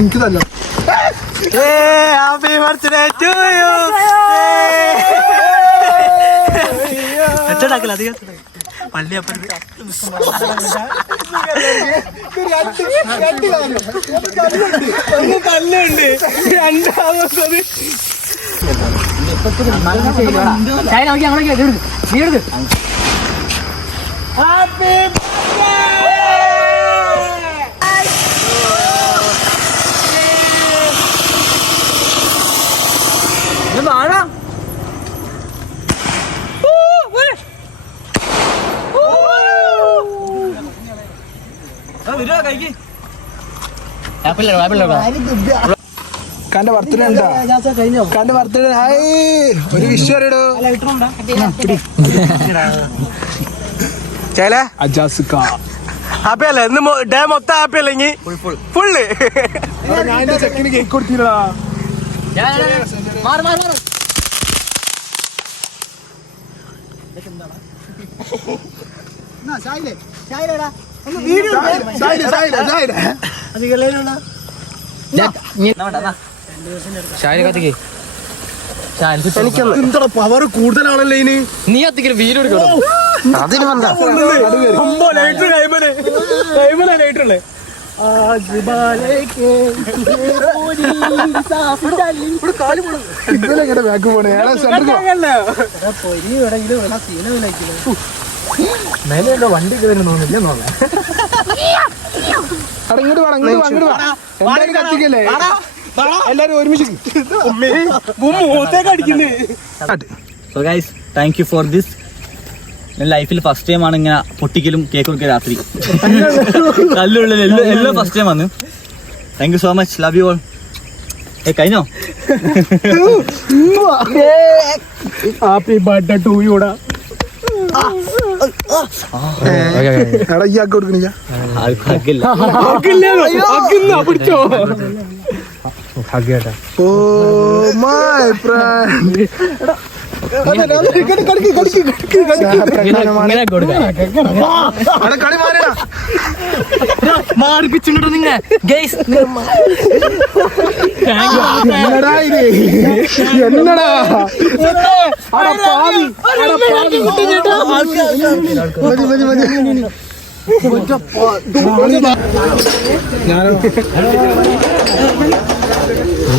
എനിക്ക് തന്നെ happy birthday to you. എത്തടാക്കല അധികം പള്ളി അപ്പുറത്ത് കല്ലുണ്ട്. രണ്ടാമത്തത് ഹാപ്പി കണ്ട ബർത്ത്ഡേ ഉണ്ടോ? കണ്ട ബർത്ത്ഡേ ഒരു വിഷ് പറയടോ. ഹാപ്പി അല്ലേ ഇന്ന് ഡേ മൊത്തം ഹാപ്പി അല്ലെങ്കിൽ ഫുള്ള്. ഞാൻ എന്റെ ചെക്കിന് കേക്ക് കൊടുത്തില്ലടാ. എന്താ പവർ കൂടുതലാണല്ലോ ഇതിന്. നീ അത്തിക്കല് വീഡിയോ എടുക്കണം. അതിന് ലൈറ്റുള്ളേ ഇങ്ങനെ ബാക്ക് പോണേ. വണ്ടി തോന്നില്ല അങ്ങോട്ട് വേണം, അങ്ങോട്ട് അങ്ങോട്ട് വേണം. എന്തായാലും കത്തിക്കല്ലേ എല്ലാരും ഒരുമിച്ച്. So guys thank you for this. ലൈഫിൽ ഫസ്റ്റ് ടൈം ആണ് ഇങ്ങനെ പൊട്ടിക്കലും കേക്ക് കൊടുക്കുക രാത്രി. കല്ലുള്ളിൽ എല്ലാം ഫസ്റ്റ് ടൈം ആണ്. Thank you so much. Love you all. കഴിഞ്ഞോ? ഹാപ്പി ബർത്ത്ഡേ ടു യുടാ. കൊടുക്കണില്ല. Oh my friend. എന്നടാ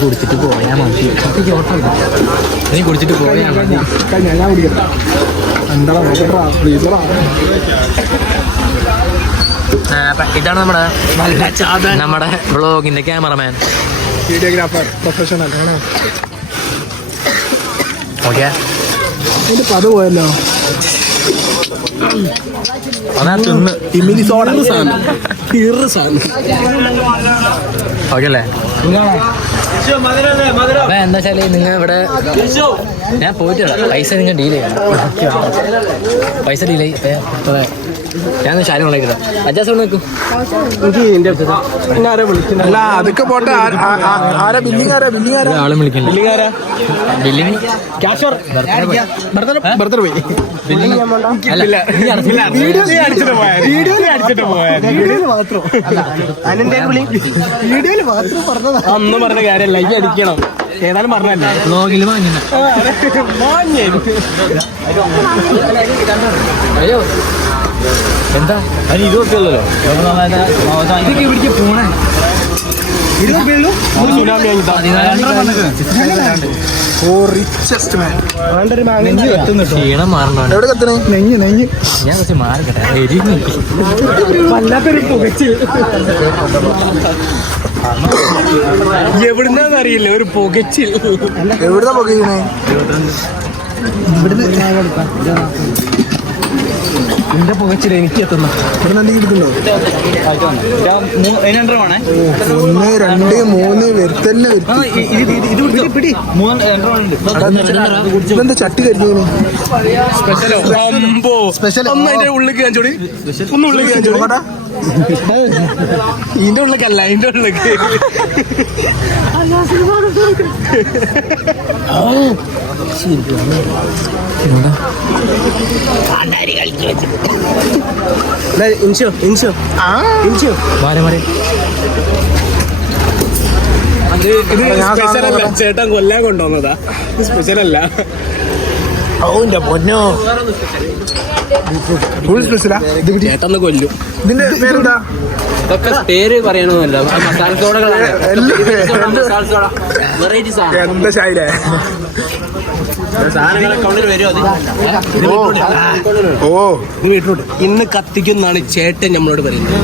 കുടിച്ചിട്ട് പോയാ മതി. നീ കുടിച്ചിട്ട് പോയാ മതി. ഞാൻ കുടിക്കട്ടെ. എന്താ നോക്കട്ടാ പ്ലീസറാ. ഇതാണ് നമ്മുടെ വ്ളോഗിന്റെ ക്യാമറമാൻ, വീഡിയോഗ്രാഫർ, പ്രൊഫഷണൽ. ഓക്കെ ഇതിന്റെ പത പോയല്ലോ. ഓക്കെ അല്ലേ? എന്താ വെച്ചാല് നിങ്ങൾ ഇവിടെ ഞാൻ പോയിട്ടില്ല. പൈസ നിങ്ങൾ ഡീൽ ചെയ്യണം. പൈസ ഡീൽ ഞാൻ ശാലം കൊള്ളാക്കില്ല. അജാസ് കൊണ്ട് നിൽക്കും. അല്ല അതൊക്കെ പോട്ടെ. ആരാ ബില്ലിങ്? ആളും വിളിക്കില്ല. ബില്ലിങ് ബർത്തർ പോയി. അന്ന് പറഞ്ഞ കാര്യം ലൈവ് അടിക്കണം. ഏതായാലും പറഞ്ഞല്ലേ വ്ളോഗിൽ അയ്യോ എന്താ അതിന് 20 ഉള്ളല്ലോ. ഇതൊക്കെ ഇവിടേക്ക് പോണേ. ക്ഷീണം മാറണോ? ഞാൻ കുറച്ച് മാറിക്കട്ടെ. വല്ലാത്തൊരു പുകച്ചിൽ. എവിടുന്നാന്ന് അറിയില്ല, ഒരു പുകച്ചിൽ. എവിടുന്നാ പുകയണേ? എന്റെ പുകച്ചിൽ എനിക്ക് എത്തുന്ന. ഇവിടെ നല്ല കിട്ടുന്നുണ്ടോ? 1 2 3 വരുത്തന്നെ. ഇതെന്താ ചട്ടി കരിഞ്ഞു? സ്പെഷ്യൽ അതിന്റെ ഉള്ളിൽ കാണിച്ചോടി. ഒന്ന് ഉള്ളിൽ കാണിച്ചോടി. ഇതിന്റെ ഉള്ളിലേക്കല്ല, ഇതിന്റെ ഉള്ളിലേക്ക്. മാറി ഇത് സ്പെഷ്യൽ അല്ല, ചേട്ടൻ കൊല്ലാൻ കൊണ്ടുവന്നതാ, സ്പെഷ്യൽ അല്ല. പൊന്നോ ഫുൾ സ്പെഷ്യലാ. ചേട്ടന്ന് കൊല്ലും. ഇതിന്റെ പേരെന്താ? ഇതൊക്കെ പേര് പറയണമെന്നില്ല, മസാല സോഡകളാണ്. വെറൈറ്റി സാധനം. എന്താ ശൈലേ? സാധനങ്ങൾ അക്കൗണ്ടിൽ വരുമോ? ഓ വീട്ടിലോട്ട് ഇന്ന് കത്തിക്കുന്നാണ് ചേട്ടൻ നമ്മളോട് പറയുന്നത്.